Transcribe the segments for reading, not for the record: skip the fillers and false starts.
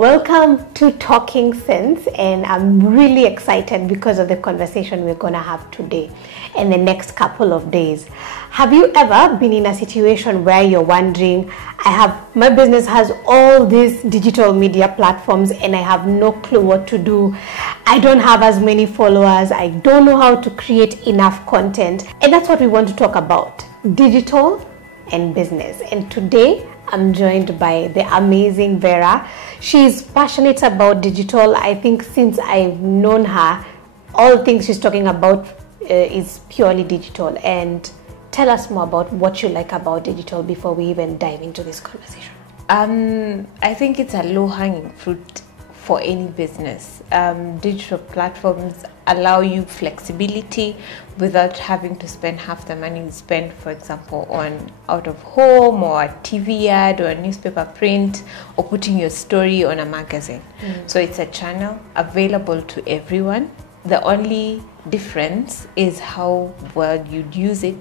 Welcome to Talking Sense, and I'm really excited because of the conversation we're going to have today and the next couple of days. Have you ever been in a situation where you're wondering, my business has all these digital media platforms and I have no clue what to do. I don't have as many followers. I don't know how to create enough content. And that's what we want to talk about, digital and business. And today I'm joined by the amazing Vera. She's passionate about digital. I think since I've known her, all things she's talking about is purely digital. And tell us more about what you like about digital before we even dive into this conversation. I think it's a low-hanging fruit for any business. Digital platforms allow you flexibility without having to spend half the money you spend, for example, on out of home or a TV ad or a newspaper print or putting your story on a magazine. So it's a channel available to everyone. The only difference is how well you'd use it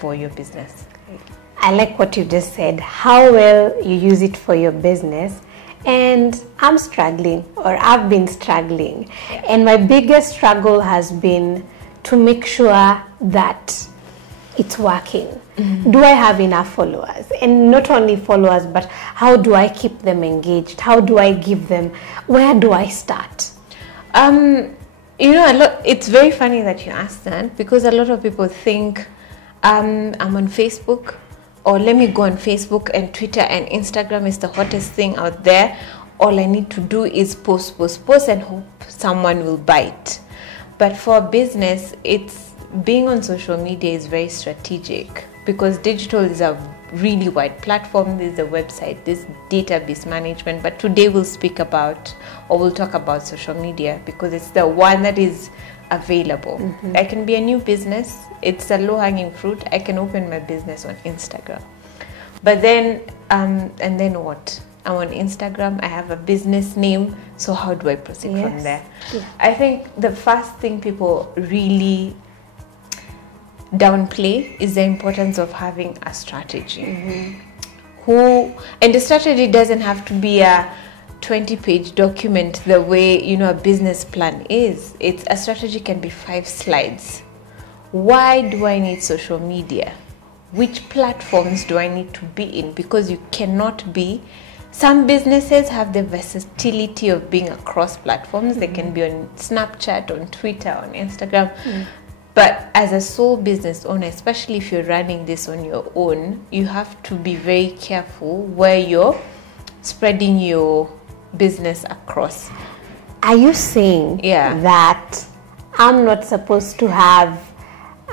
for your business. I like what you just said, how well you use it for your business. And I'm struggling, or I've been struggling. Yeah. And my biggest struggle has been to make sure that it's working. Do I have enough followers? And not only followers, but how do I keep them engaged? How do I give them? Where do I start? It's very funny that you asked that, because a lot of people think I'm on Facebook, or let me go on Facebook and Twitter and Instagram is the hottest thing out there. All I need to do is post and hope someone will bite. But for a business, being on social media is very strategic, because digital is a really wide platform. There's a website, there's database management, but today we'll talk about social media because it's the one that is available. I can be a new business. It's a low-hanging fruit. I can open my business on Instagram. But then, and then what? I'm on Instagram. I have a business name. So how do I proceed from there? Yeah. I think the first thing people really downplay is the importance of having a strategy. And the strategy doesn't have to be a 20-page document the way a business plan is. A strategy can be 5 slides. Why do I need social media? Which platforms do I need to be in? Because you cannot be. Some businesses have the versatility of being across platforms. They can be on Snapchat, on Twitter, on Instagram. But as a sole business owner, especially if you're running this on your own, you have to be very careful where you're spreading your business across. Are you saying that I'm not supposed to have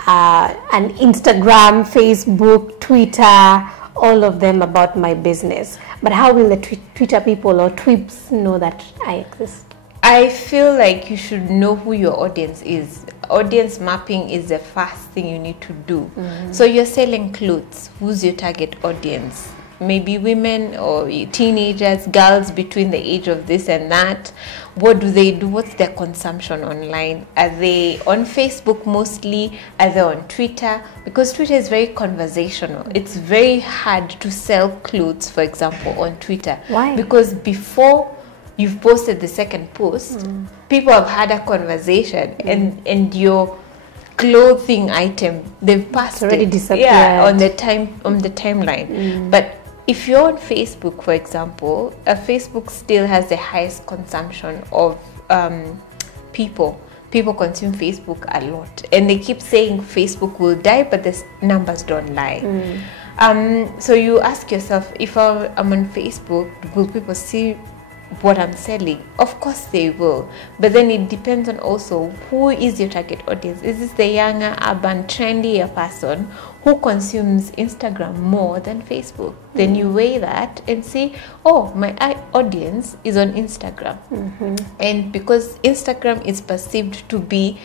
an Instagram, Facebook, Twitter, all of them about my business? But how will the Twitter people or tweeps know that I exist? I feel like you should know who your audience is. Audience mapping is the first thing you need to do. So you're selling clothes. Who's your target audience? Maybe women or teenagers, girls between the age of this and that. What do they do? What's their consumption online? Are they on Facebook mostly? Are they on Twitter? Because Twitter is very conversational. It's very hard to sell clothes, for example, on Twitter. Why? Because before you've posted the second post, people have had a conversation and your clothing item, they've passed already disappeared. on the timeline. But if you're on Facebook, for example, Facebook still has the highest consumption of people. People consume Facebook a lot. And they keep saying Facebook will die, but the numbers don't lie. So you ask yourself, if I'm on Facebook, will people see what I'm selling? Of course they will, but then it depends on also who is your target audience. Is this the younger, urban, trendier person who consumes Instagram more than Facebook? Then you weigh that and see, oh, my audience is on Instagram. And because Instagram is perceived to be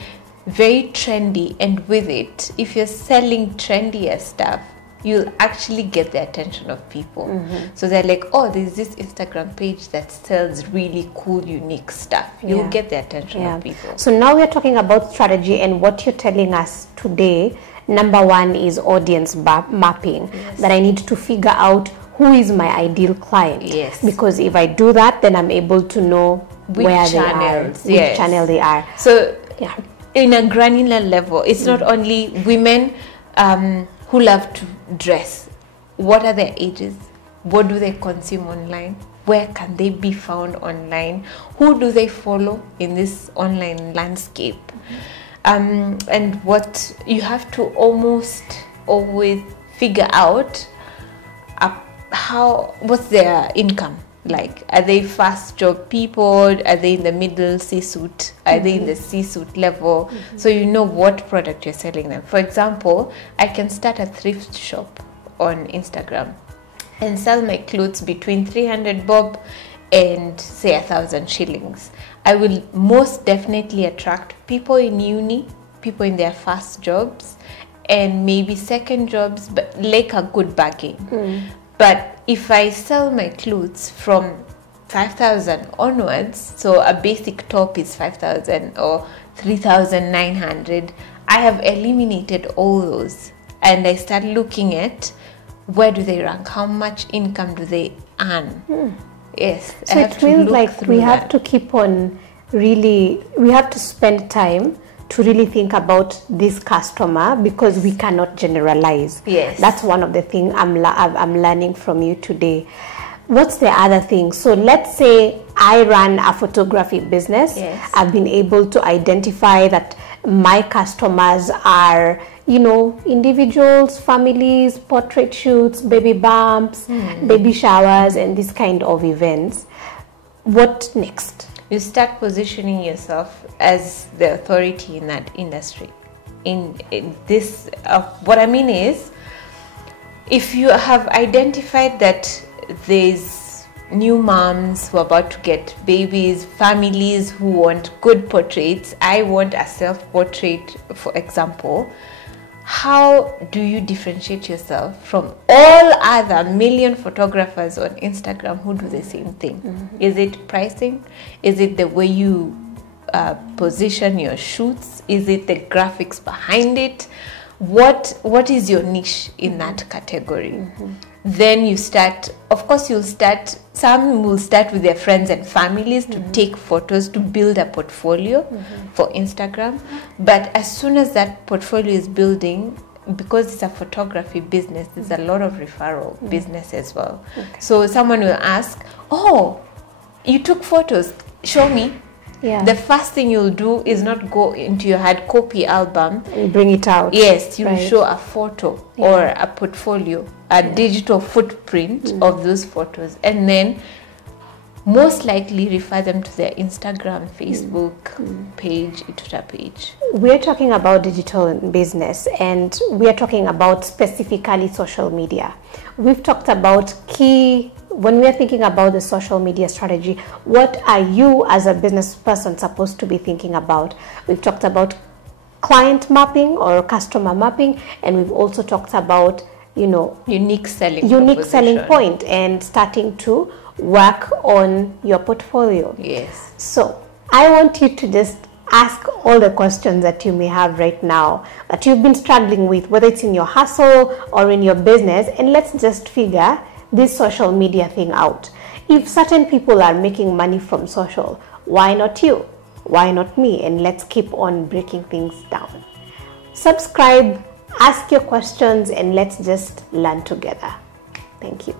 very trendy, and with it, if you're selling trendier stuff, you'll actually get the attention of people. So they're like, oh, there's this Instagram page that sells really cool, unique stuff. You'll get the attention of people. So now we're talking about strategy, and what you're telling us today, number one is audience mapping. That I need to figure out who is my ideal client. Yes. Because if I do that, then I'm able to know where they are, which channel they are. So yeah, in a granular level, it's not only women who love to dress. What are their ages? What do they consume online? Where can they be found online? Who do they follow in this online landscape? And what you have to almost always figure out what's their income like. Are they fast job people? Are they in the middle C-suite? Are they in the C-suite level? So you know what product you're selling them. For example, I can start a thrift shop on Instagram and sell my clothes between 300 bob and say 1,000 shillings. I will most definitely attract people in uni, people in their first jobs, and maybe second jobs, but like a good bargain. But if I sell my clothes from 5,000 onwards, so a basic top is 5,000 or 3,900, I have eliminated all those, and I start looking at where do they rank, how much income do they earn. Yes, so it means like we have to keep on we have to spend time to really think about this customer, because we cannot generalize. Yes, that's one of the things I'm learning from you today. What's the other thing? So let's say I run a photography business. Yes. I've been able to identify that my customers are, individuals, families, portrait shoots, baby bumps, baby showers, and this kind of events. What next? You start positioning yourself as the authority in that industry. In this, what I mean is, if you have identified that there's new moms who are about to get babies, families who want good portraits, I want a self-portrait, for example, how do you differentiate yourself from all other million photographers on Instagram who do the same thing? Is it pricing? Is it the way you position your shoots? Is it the graphics behind it? What is your niche in that category? Then you start, of course some will start with their friends and families to take photos to build a portfolio for Instagram. But as soon as that portfolio is building, because it's a photography business, there's a lot of referral business as well. So someone will ask, oh, you took photos, show me. Yeah. The first thing you'll do is not go into your hard copy album and bring it out. Yes, you'll show a photo or a portfolio, a digital footprint of those photos, and then most likely refer them to their Instagram, Facebook page, Twitter page. We're talking about digital business, and we're talking about specifically social media. We've talked about when we're thinking about the social media strategy, what are you as a business person supposed to be thinking about? We've talked about client mapping or customer mapping, and we've also talked about, unique selling point and starting to work on your portfolio. Yes. So I want you to just ask all the questions that you may have right now that you've been struggling with, whether it's in your hustle or in your business, and let's just figure this social media thing out. If certain people are making money from social, why not you? Why not me? And let's keep on breaking things down. Subscribe, ask your questions, and let's just learn together. Thank you.